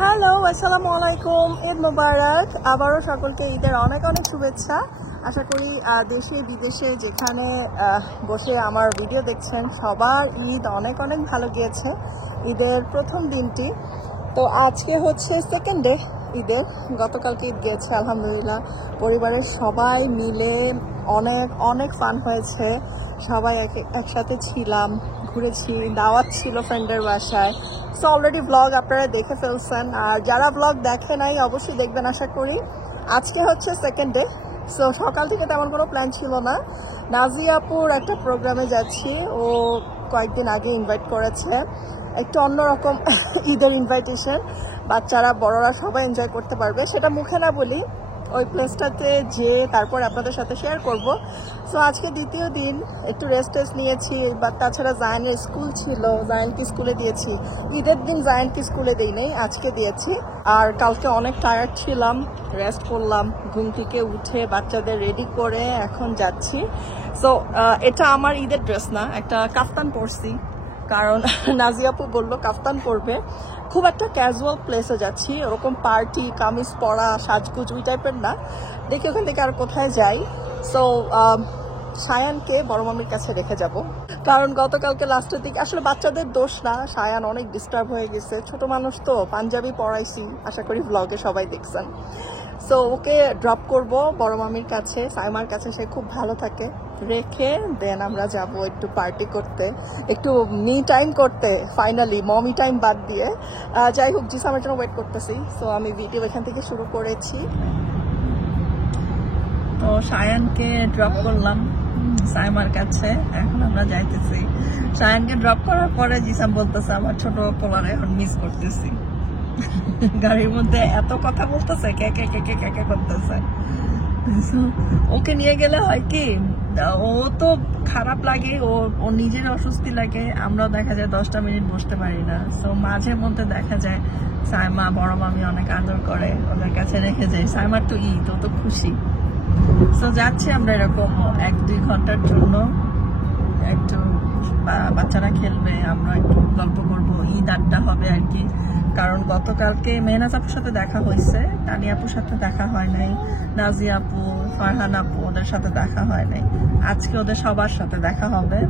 Hello, আসসালামু আলাইকুম, ঈদ মোবারক। আবারও সকলকে ঈদের অনেক অনেক শুভেচ্ছা। আশা করি দেশে বিদেশে যেখানে বসে আমার ভিডিও দেখছেন সবার ঈদ অনেক অনেক ভালো গিয়েছে। ঈদের প্রথম দিনটি তো আজকে হচ্ছে সেকেন্ড ডে ঈদের। গতকালকে ঈদ গিয়েছে আলহামদুলিল্লাহ, পরিবারের সবাই মিলে অনেক অনেক ফান হয়েছে। সবাই একসাথে ছিলাম, ঘুরেছি, দাওয়াত ছিল ফ্রেন্ডের বাসায়। সো অলরেডি ব্লগ আপনারা দেখে ফেলছেন, আর যারা ব্লগ দেখে নাই অবশ্যই দেখবেন আশা করি। আজকে হচ্ছে সেকেন্ড ডে। সো সকাল থেকে তেমন কোনো প্ল্যান ছিল না। নাজিয়াপুর একটা প্রোগ্রামে যাচ্ছি, ও কয়েকদিন আগে ইনভাইট করেছে, একটু অন্যরকম ঈদের ইনভাইটেশন। বাচ্চারা বড়রা সবাই এনজয় করতে পারবে, সেটা মুখে না বলি, ওই প্লেসটাতে যে তারপর আপনাদের সাথে শেয়ার করব। সো আজকে দ্বিতীয় দিন, একটু রেস্ট নিয়েছি। বা তাছাড়া জায়ানের স্কুল ছিল, জায়ানকে স্কুলে দিয়েছি। ঈদের দিন জায়ানকে স্কুলে দিই নেই, আজকে দিয়েছি। আর কালকে অনেক টায়ার্ড ছিলাম, রেস্ট করলাম, ঘুম থেকে উঠে বাচ্চাদের রেডি করে এখন যাচ্ছি। সো এটা আমার ঈদের ড্রেস না, একটা কাফতান পরছি, কারণ নাজিয়াপু বললো কাফতান পরবে। খুব একটা ক্যাজুয়াল প্লেসে যাচ্ছি, ওরকম পার্টি কামিজ পরা সাজগুজ ওই টাইপের না। দেখি ওখান থেকে আর কোথায় যাই। সো সায়ানকে বড় মামির কাছে রেখে যাব, কারণ গতকালকে লাস্টের দিকে আসলে বাচ্চাদের দোষ না, সায়ান অনেক ডিস্টার্ব হয়ে গেছে। ছোট মানুষ তো, পাঞ্জাবি পরাইছি, আশা করি ব্লগে সবাই দেখছেন। সো ওকে ড্রপ করব বড় মামির কাছে, সাইমার কাছে, সে খুব ভালো থাকে, রেখে দেন আমরা যাব একটু পার্টি করতে, একটু মি টাইম করতে, ফাইনালি মমি টাইম বাদ দিয়ে। যাই হোক, জিসামের জন্য ওয়েট করতেছি। সো আমি ভিডিও এখান থেকে শুরু করেছি। তো সায়ানকে ড্রপ করলাম সাইমার কাছে, এখন আমরা যাইতেছি। সায়ানকে ড্রপ করার পরে জিসাম বলতেছে আমার ছোট পোলারে এখন মিস করতেছি। গাড়ির মধ্যে এত কথা বলতেছে, কে কে কে কে কে কে করতেছে। ওকে নিয়ে গেলে হয় কি, ও তো খারাপ লাগে, ও নিজের অস্বস্তি লাগে, আমরাও দেখা যায় 10টা মিনিট বসতে পারি না। সো মাঝে মধ্যে দেখা যায় সাইমা বড় মামি অনেক আদর করে, ওদের কাছে রেখে যায়। সাইমার তো ঈদ, ও তো খুশি। সো যাচ্ছি আমরা এরকম 1-2 ঘন্টার জন্য, একটু বাচ্চারা খেলবে, আমরা একটু গল্প করবো, ঈদ আড্ডা হবে আর কি। কারণ গতকালকে মেহনাজ আপুর সাথে দেখা হয়েছে, তানিয়া আপুর সাথে দেখা হয় নাই, নাজিয়া আপু, ফারহান আপু, ওদের সাথে দেখা হয় নাই। আজকে ওদের সবার সাথে দেখা হবে।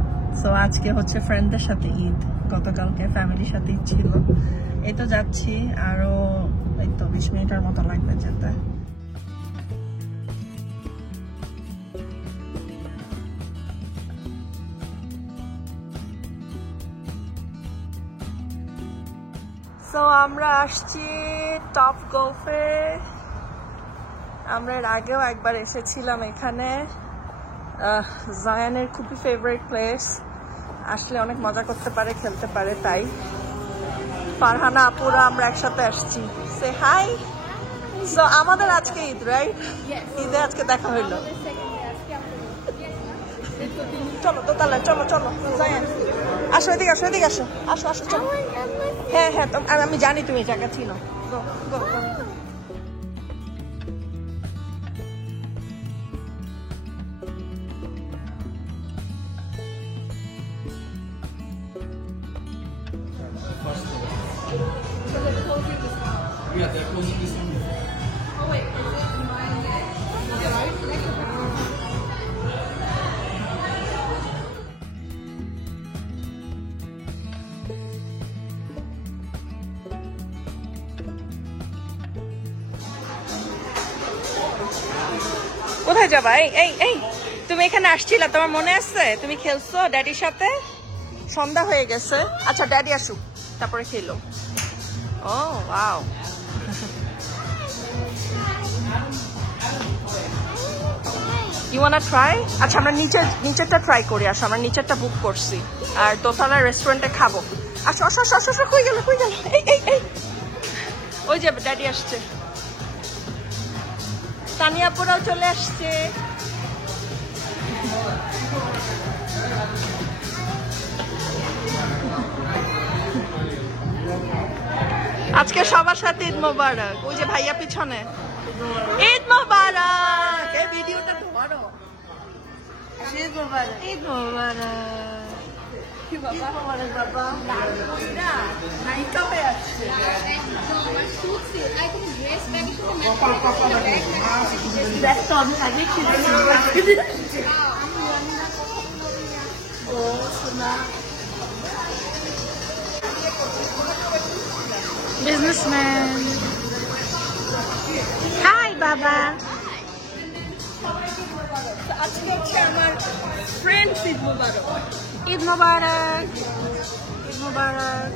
সো আজকে হচ্ছে ফ্রেন্ডদের সাথে ঈদ, গতকালকে ফ্যামিলির সাথে ঈদ ছিল। এই তো যাচ্ছি, আরো এই তো 20 মিনিটের মতো লাগবে যেতে। তো আমরা আসছি টপ গল্ফে। আমরা এর আগেও একবার এসেছিলাম এখানে, জায়ানের খুবই ফেভারিট প্লেস, আসলে অনেক মজা করতে পারে, খেলতে পারে। তাই ফারহানা আপুরা আমরা একসাথে আসছি। সে হাই। সো আমাদের আজকে ঈদ, রাইট? ঈদে আজকে দেখা হইলো। চলো দোতলায়, চলো চলো জায়ান, আসো এদিকে, আসো এদিকে, আসো আসো আসো, চলো। হ্যাঁ হ্যাঁ, আমি জানি তুমি এই জায়গা ছিল। গো গো গো। Yeah, they're closing this one. Oh wait, কোথায় যাবা? এই এই এই, তুমি এখানে আসছিলা, তোমার মনে আছে? তুমি খেলছো ড্যাডির সাথে, সন্ধ্যা হয়ে গেছে। আচ্ছা ড্যাডি আসুক তারপরে খেলো। ও ওয়াও, ইউ ওয়ান্না ট্রাই? আচ্ছা আমরা নিচেরটা ট্রাই করি, আসো, আমরা নিচেরটা বুক করছি, আর দোতলার রেস্টুরেন্টে খাবো। আসো আসো আসো আসো, কই গেল কই গেল? এই এই এই, ওই যে ড্যাডি আসছে, তানিয়াপুরাও চলে আসছে। আজকে সবার সাথে ঈদ মোবারক। ওই যে ভাইয়া পিছনে, ঈদ মোবারক। এই ভিডিওটা তো বড়, ঈদ মোবারক, ঈদ মোবারক। কি বাবা মানে বাবা না নায়িকা হয়ে আসছে ও শোনা Businessman. Hi, Baba. আজকে হচ্ছে আমার ফ্রেন্ড ঈদ মোবারক Eid Mubarak. Eid Mubarak.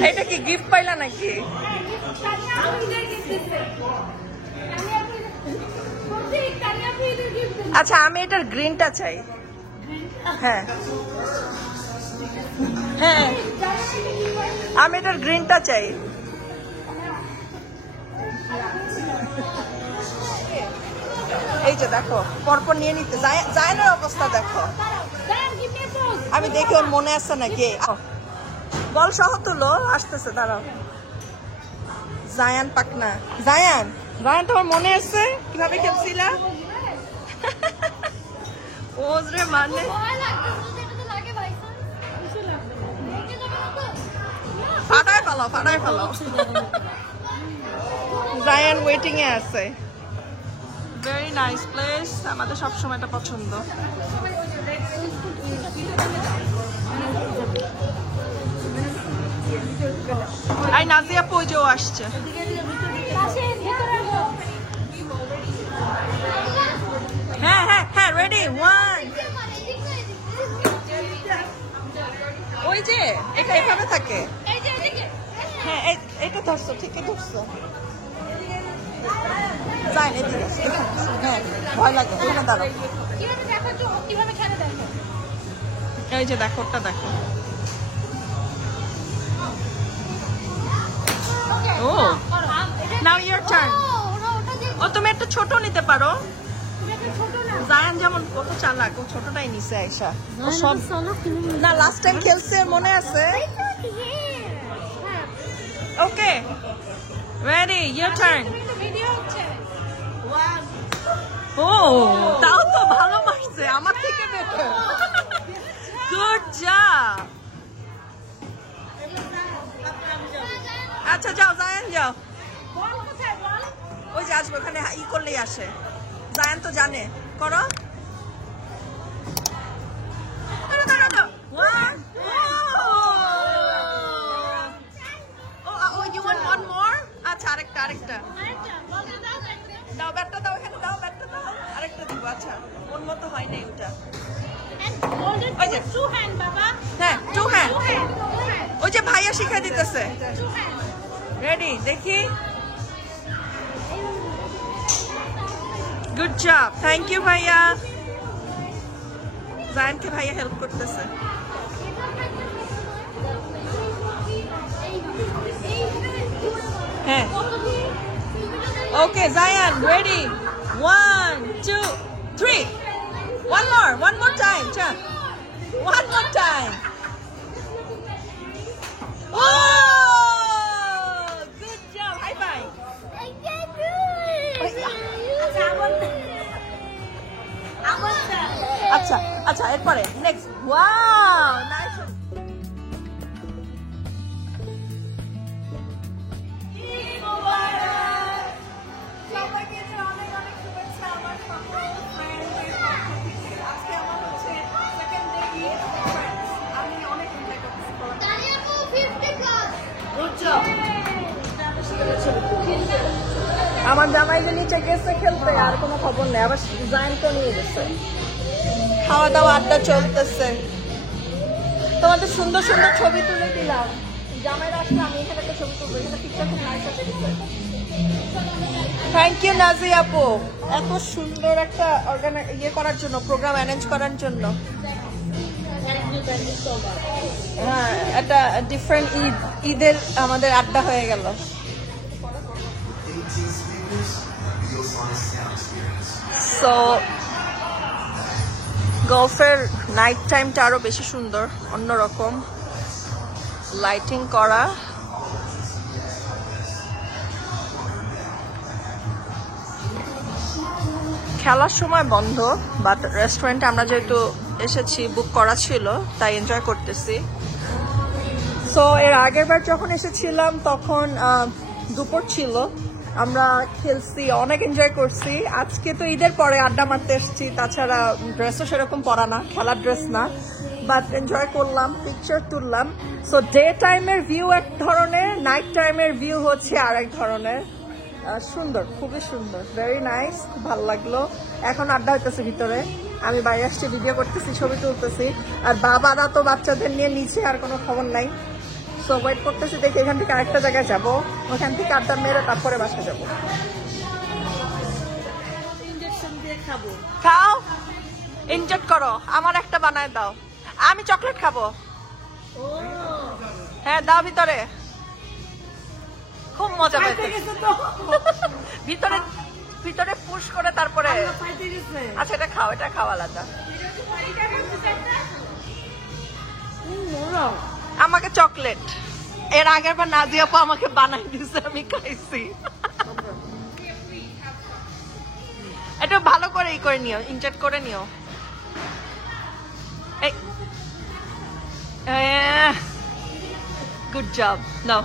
এটা কি গিফট পাইলা নাকি আচ্ছা আমি এটার গ্রিনটা চাই হ্যাঁ হ্যাঁ আমি এটার গ্রিনটা চাই এই যে দেখো পরপর নিয়ে নিতে জায়ানের অবস্থা দেখো আমি দেখি ওর মনে আছে নাকি বল সহ তুলো আসতেছে দাঁড়াও জায়ান পাকনা জায়ান জায়ান তোমার মনে আছে কিভাবে খেলছিলা ওজরে মানে ফাটায় ফেলো জায়ান ওয়েটিং এ আছে ভেরি নাইস প্লেস আমাদের সবসময় এটা পছন্দ আই নাজিয়া পৌঁছেও আসছে হ্যাঁ হ্যাঁ হ্যাঁ রেডি ওয়ান ওই যে এটা এভাবে থাকে হ্যাঁ এটা ধরছো ঠিকই ধরছো যাই এদিকে হ্যাঁ ভয় লাগে এখানে দাঁড়াও এই যে দেখো ওটা দেখো ও নাও ইওর টার্ন ও তুমি একটা ছোট নিতে পারো জায়ান যেমন কত চালাক ও ছোটটাই নিছে আয়শা ও সব না লাস্ট টাইম খেলছে মনে আছে ওকে রেডি ইওর টার্ন ও তাও তো ভালো মারছে আমার থেকে বেটার গুড জব আচ্ছা যাও জায়ান যাও ওই যে আসবে ওখানে ই করলেই আসে জায়ান তো জানে করো আচ্ছা আরেকটা দাও ব্যাটটা দাও এখানে দাও ব্যাটটা দাও আরেকটা দিব আচ্ছা ওর মতো হয় নাই ওটা হ্যাঁ টু হ্যান্ড ওই যে ভাইয়া শিখাই দিতেছে রেডি দেখি গুড জব থ্যাংক ইউ ভাইয়া জায়ানকে ভাইয়া হেল্প করতেছে হ্যাঁ ওকে Zayan ready 1 2 3 one more time Chan. One more time oh good job high five আচ্ছা এরপরে নেক্সট ওয়াও নাইস আমার জামাই যে নিচে গেছে খেলতে আর কোনো খবর নেই আবার জায়ান তো নিয়ে গেছে খাওয়া দাওয়া আড্ডা চলতেছে তোমাদের সুন্দর সুন্দর ছবি তুলে দিলাম জামাইরা আসলে আমি এখানে একটা ছবি তুলবো এখানে পিকচার খুব নাইস আছে থ্যাংক ইউ নাজি আপু এত সুন্দর একটা ইয়ে করার জন্য প্রোগ্রাম অ্যারেঞ্জ করার জন্য হ্যাঁ একটা ডিফারেন্ট ঈদের আমাদের আড্ডা হয়ে গেল সো গলফের নাইট টাইমটা আরো বেশি সুন্দর অন্যরকম লাইটিং করা খেলার সময় বন্ধ, বাট রেস্টুরেন্টে আমরা যেহেতু এসেছি বুক করা ছিল তাই এনজয় করতেছি। সো এর আগের বার যখন এসেছিলাম তখন দুপুর ছিল, আমরা খেলছি, অনেক এনজয় করছি। আজকে তো ঈদের পরে আড্ডা মারতে এসেছি, তাছাড়া ড্রেসও সেরকম পরা না, খেলার ড্রেস না, বাট এনজয় করলাম, পিকচার তুললাম। সো ডে টাইমের ভিউ এক ধরনের, নাইট টাইমের ভিউ হচ্ছে আর এক ধরনের। সুন্দর, খুবই সুন্দর, ভেরি নাইস, খুব ভালো লাগলো। এখন আড্ডা হইতেছে ভিতরে, আমি বাইরে আসছি, ভিডিও করতেছি, ছবি তুলতেছি, আর বাবারা তো বাচ্চাদের নিয়ে নিচে, আর কোনো খবর নাই। সো ওয়েট করতেছি, দেখি এখান থেকে আরেকটা জায়গায় যাবো, ওখান থেকে আড্ডা মেরে তারপরে বাসা যাবো। খাও, এনজয় করো, আমার একটা বানায় দাও, আমি চকলেট খাবো। হ্যাঁ দাও ভিতরে, খুব মজা পাইতে। ভিতরে ভিতরে পুশ করে তারপরে। আচ্ছা এটা খাও, এটা খাও আলাদা। আমাকে চকলেট, এর আগের বার নাজিয়া আপু আমাকে বানাই দিছে, আমি খাইছি। এটা ভালো করে ই করে নিও, ইনজেক্ট করে নিও। গুড জব, নাও।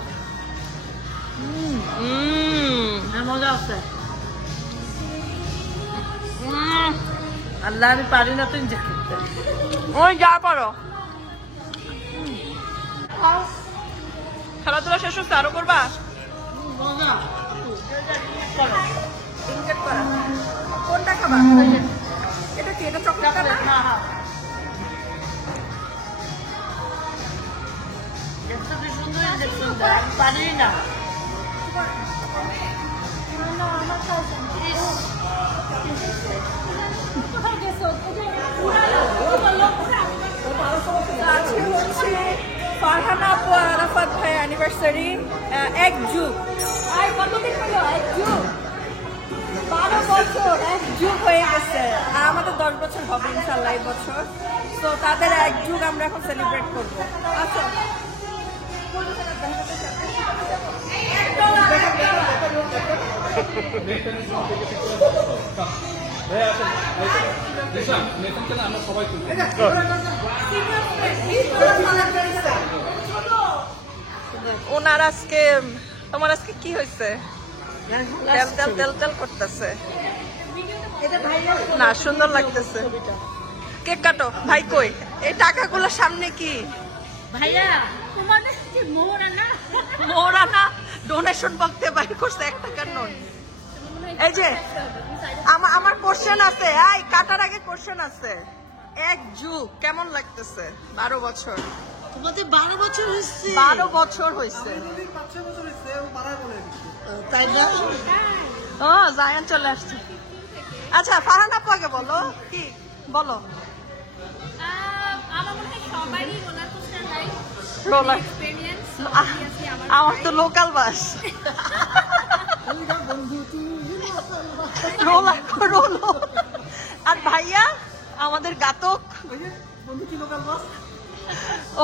মজা আছে। আল্লাহ, আমি পারি না তো ইনজেক্ট করতে। ওই যা পারো। খেলাধুলা শেষ হচ্ছে, আরো করবা? কোনটা খাবা? এটা কি? এটা চকলেট না? সুন্দর ইনজেকশন দেয়, আমি পারি না। আজকে হচ্ছে ফারহানা আপু আর আরাফাত ভাই অ্যানিভার্সারি, 1 যুগ। আর কতদিন হলো 1 যুগ? 12 বছর 1 যুগ হয়ে গেছে, আর আমাদের 10 বছর হবে ইনশাআল্লাহ এই বছর। তো তাদের 1 যুগ আমরা এখন সেলিব্রেট করবো। আচ্ছা ওনার আজকে, তোমার আজকে কি হয়েছে? তেল তেল তেল তেল করতেছে না, সুন্দর লাগতেছে। কেক কাটো। ভাই কই? এই টাকাগুলো সামনে কি ভাইয়া? মানে কি মোহরানা? মোহরানা ডোনেশন বক্তে বাইর করছে 1 টাকার নোট। এই যে আমার কোশ্চেন আছে, এই কাটার আগে কোশ্চেন আছে। 1 যুগ কেমন লাগতেছে? 12 বছর। তোমাদের 12 বছর হয়েছে? 12 বছর হয়েছে। তাই না? ও জায়ান চলে আসছে। আচ্ছা ফারহানা আপু আগে বলো, কি বলো? আমার মনে হয় সবারই roller coaster ride roller experience. আমার তো লোকাল বাস। রোলার রোলো। আর ভাইয়া আমাদের গাতক।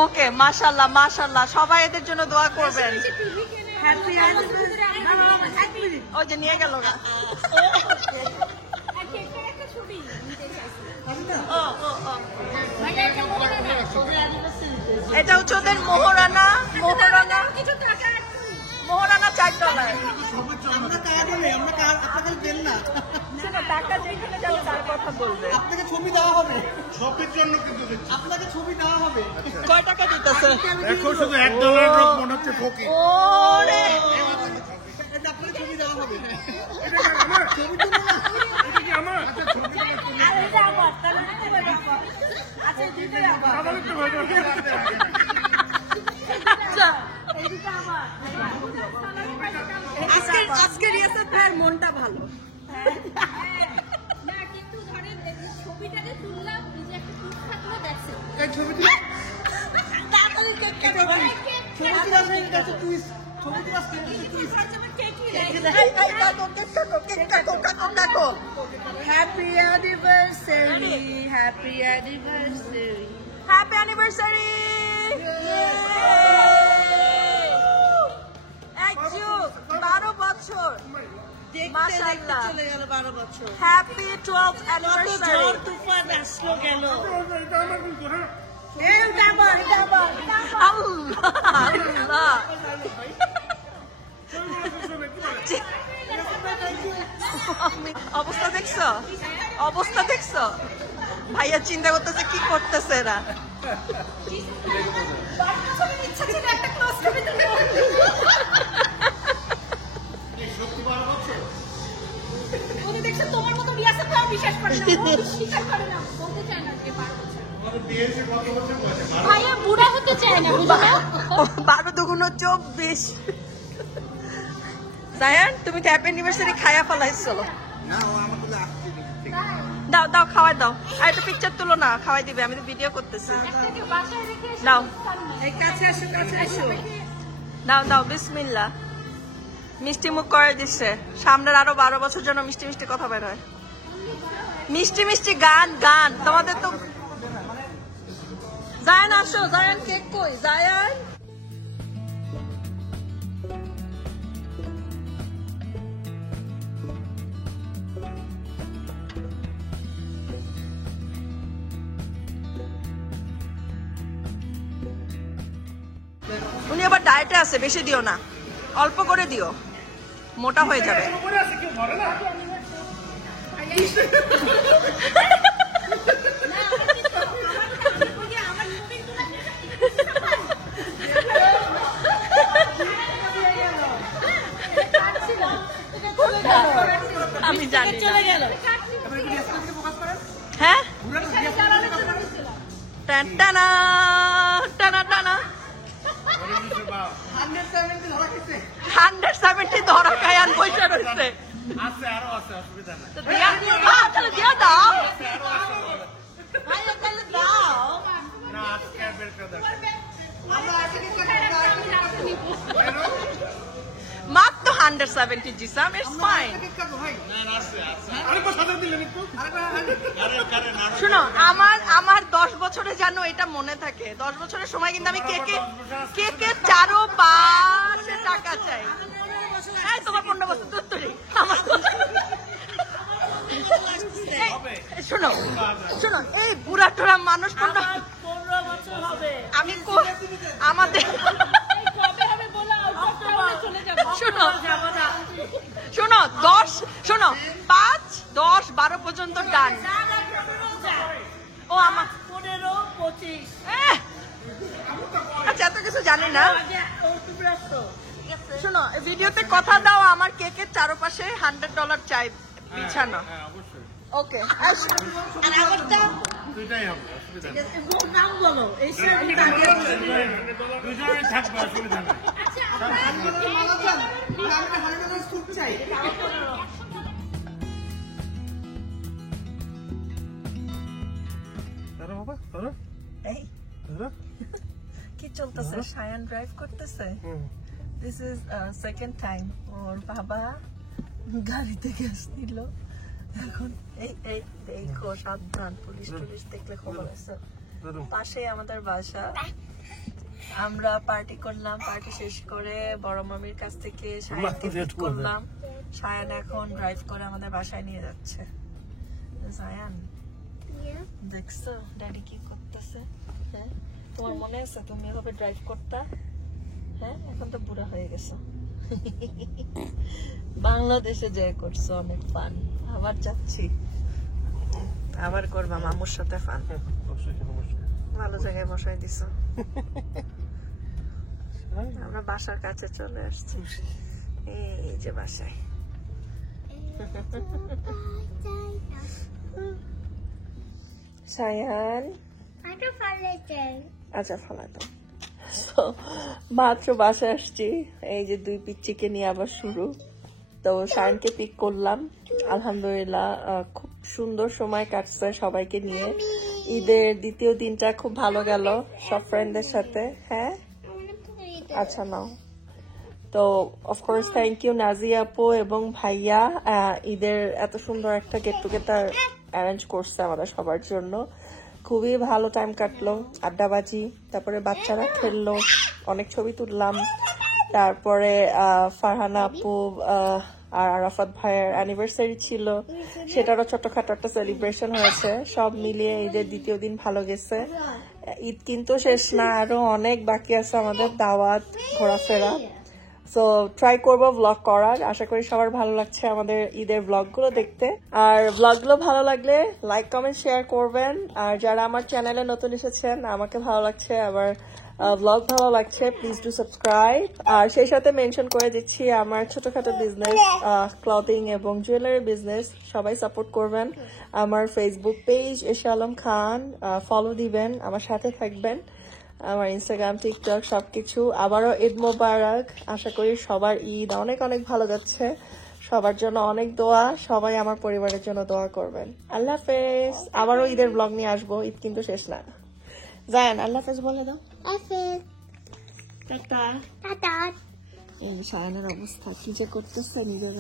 ওকে, মাশাআল্লাহ মাশাআল্লাহ, সবাই এদের জন্য দোয়া করবেন। হ্যাপি ওই যে নিয়ে গেল গা। একটা ছবি নিতে চাইছি। ও ও ও, ভাইয়া এটা মনে না এটা হচ্ছে ওদের মোহরানা। মোহরানা কিছু টাকা রাখছি। মোহরানা 4 তলায়। আমরা টাকা দিলে আপনাকে দেন না, শোনো, টাকা যেখানে যাবে তার কথা বলবে। আপনাকে ছবি দেওয়া হবে, ছবির জন্য কিন্তু আপনাকে ছবি দেওয়া হবে। কয় টাকা দিতেছে? এখন শুধু $1 ড্রপ মনে হচ্ছে ফকির। ওরে আপনাকে ছবি দেওয়া হবে। এটা আমার ছবি তুলো না, এটা কি আমার? আচ্ছা ছবি আর এটা আমার তাহলে নিতে পারবো। আচ্ছা দিতে আমার। আমার একটু ভালো আচ্ছা, এইটা আমার। আজকের ইয়াসের ভাইয়ের মনটা ভালো। না কিন্তু ধরেন এই ছবিটা যে তুললাম, এই যে একটা টুক থাকলো দেখছেন। এই ছবি তুলো। তাড়াতাড়ি কেক কাটো। ছবি তুলো, আপনার কাছে টুইস্ট। ছবি তুলো, আজকে twist. Happy anniversary, happy anniversary. Happy anniversary. 1 যুগ, 12 বছর। দেখতে মাশাআল্লাহ। চলে গেল 12 বছর। হ্যাপি 12th কত অ্যানিভার্সারি। ঝড় তুফান আসলো গেল। এটা আমার কিন্তু হ্যাঁ এটা আবার। আল্লাহ অবস্থা দেখছো, অবস্থা দেখছো? ভাইয়া চিন্তা করতেছে কি করতেছে এরা। ইচ্ছা ছিল একটা ক্লোজ ছবি তুলতে। উনি দেখছেন তোমার মতো রিয়াসাকেও বিশ্বাস করে না, ও বিশ্বাস করে না, বলতে চায় না যে 12 বছর। ভাইয়া বুড়া হতে চায় না, বুঝো না? 12 দুগুণ 24। জায়ান তুমি তো হ্যাপি অ্যানিভার্সারি খায়া ফেলাইছো। না ও আমার বলে আসছে দাও দাও খাওয়াই দাও। আর একটা পিকচার তুলো না, খাওয়াই দিবে, আমি তো ভিডিও করতেছি। একটাকে বাসায় রেখে এসে দাও এই কাছে আসো, কাছে আসো। দাও দাও বিসমিল্লাহ। মিষ্টি মুখ করে দিচ্ছে, সামনের আরো 12 বছর জন্য মিষ্টি মিষ্টি কথা বের হয়, মিষ্টি মিষ্টি গান গান। তোমাদের তো জায়ান আসো, জায়ান কেক কই জায়ান? উনি আবার ডায়েটে আছে, বেশি দিও না, অল্প করে দিও, মোটা হয়ে যাবে। পরে আছে কেউ ধরে না আমি জানি না। চলে গেল। হ্যাঁ টানা টানা টানা 170 ধরা খায়ান পয়সা রয়েছে। আছে আরো আছে অসুবিধা নাই তো দিয়া তাহলে দিয়া দাও। ভাইয়া তাহলে দাও। না আজকে আর বের করে দাও মাত্র 170 জিসাম, ইটস ফাইন। না আছে আছে আরেকবার সাজা দিলেন একটু আরে না শুনো আমার 10 বছরে যেন এটা মনে থাকে। 10 বছরের সময় কিন্তু আমি কেকে চারো পাশে টাকা চাই। এই তোমার 15 বছর তুত্তুরি আমার শোনো শোনো, এই বুড়া টুরা মানুষ 15 বছর হবে। আমি আমাদের কবে হবে বলো, আউট অফ চলে যাবো। শোনো শোনো 10 শোনো 5 10 12 পর্যন্ত ডান। ও আমার 15, 25। আচ্ছা এত কিছু জানি না। শোনো ভিডিওতে কথা দাও, আমার কেকের চারপাশে $100 চাই বিছানো। হ্যাঁ অবশ্যই ওকে আর আমারটা দুইটাই হবে অসুবিধা নেই নাম বলো। এই শাড়িটা দুজনেই থাকবে অসুবিধা নেই আচ্ছা আমরা ধরো বাবা ধরো এই ধরো কি চলতেছে? সায়ান ড্রাইভ করতেছে। দিস ইজ সেকেন্ড টাইম ওর বাবা গাড়িতে গ্যাস দিল। এখন এই এই দেখো সাবধান, পুলিশ টুলিশ দেখলে খবর আছে। ধরো পাশে আমাদের বাসা। আমরা পার্টি করলাম, পার্টি শেষ করে বড় মামির কাছ থেকে সায়ানকে পিক করলাম। সায়ান এখন ড্রাইভ করে আমাদের বাসায় নিয়ে যাচ্ছে। সায়ান দেখছো ড্যাডি কি করতেছে? হ্যাঁ তোমার মনে আছে তুমি এভাবে ড্রাইভ করতা? হ্যাঁ এখন তো বুড়া হয়ে গেছো। বাংলাদেশে যে করছো অনেক ফান, আবার যাচ্ছি, আবার করবা মামুর সাথে ফান। অবশ্যই অবশ্যই ভালো জায়গায় বসাই দিছো। আমরা বাসার কাছে চলে আসছি, এই যে বাসায়। সায়ান আচ্ছা ফালা দাও। মাত্র বাসায় আসছি, এই যে দুই পিচ্চিকে নিয়ে আবার শুরু। তো সায়ানকে পিক করলাম, আলহামদুলিল্লাহ খুব সুন্দর সময় কাটছে সবাইকে নিয়ে। ঈদের দ্বিতীয় দিনটা খুব ভালো গেল সব ফ্রেন্ডদের সাথে। হ্যাঁ আচ্ছা নাও। তো অফকোর্স থ্যাংক ইউ নাজিয়া আপু এবং ভাইয়া, ঈদের এত সুন্দর একটা গেট টুগেদার অ্যারেঞ্জ করছে আমাদের সবার জন্য। খুবই ভালো টাইম কাটলো, আড্ডাবাজি, তারপরে বাচ্চারা খেললো, অনেক ছবি তুললাম। তারপরে ফারহানা আপু আর আরাফাত ভাইয়ের অ্যানিভার্সারি ছিল, সেটারও ছোটখাটো একটা সেলিব্রেশন হয়েছে। সব মিলিয়ে ঈদের দ্বিতীয় দিন ভালো গেছে। ঈদ কিন্তু শেষ না, আরো অনেক বাকি আছে আমাদের দাওয়াত, ঘোরাফেরা। সো ট্রাই করবো ব্লগ করার। আশা করি সবার ভালো লাগছে আমাদের ঈদের ব্লগগুলো দেখতে। আর ব্লগগুলো ভালো লাগলে লাইক কমেন্ট শেয়ার করবেন। আর যারা আমার চ্যানেলে নতুন এসেছেন, আমাকে ভালো লাগছে, আবার ব্লগ ভালো লাগছে, প্লিজ ডু সাবস্ক্রাইব। আর সেই সাথে মেনশন করে দিচ্ছি আমার ছোটখাটো বিজনেস, ক্লথিং এবং জুয়েলারি বিজনেস, সবাই সাপোর্ট করবেন। আমার ফেসবুক পেজ এশা আলম খান, ফলো দিবেন, আমার সাথে থাকবেন। আমার ইনস্টাগ্রাম, টিকটক সবকিছু। আবারও ঈদ মোবারক। আশা করি সবার ঈদ অনেক অনেক ভালো যাচ্ছে। সবার জন্য অনেক দোয়া, সবাই আমার পরিবারের জন্য দোয়া করবেন। আল্লাহ হাফেজ। আবারও ঈদের ব্লগ নিয়ে আসবো, ঈদ কিন্তু শেষ না। জায়ান আল্লাহ হাফেজ বলে দাও। টাটা। টাটা এই সায়ানের অবস্থা কি যে করতেছে নিজের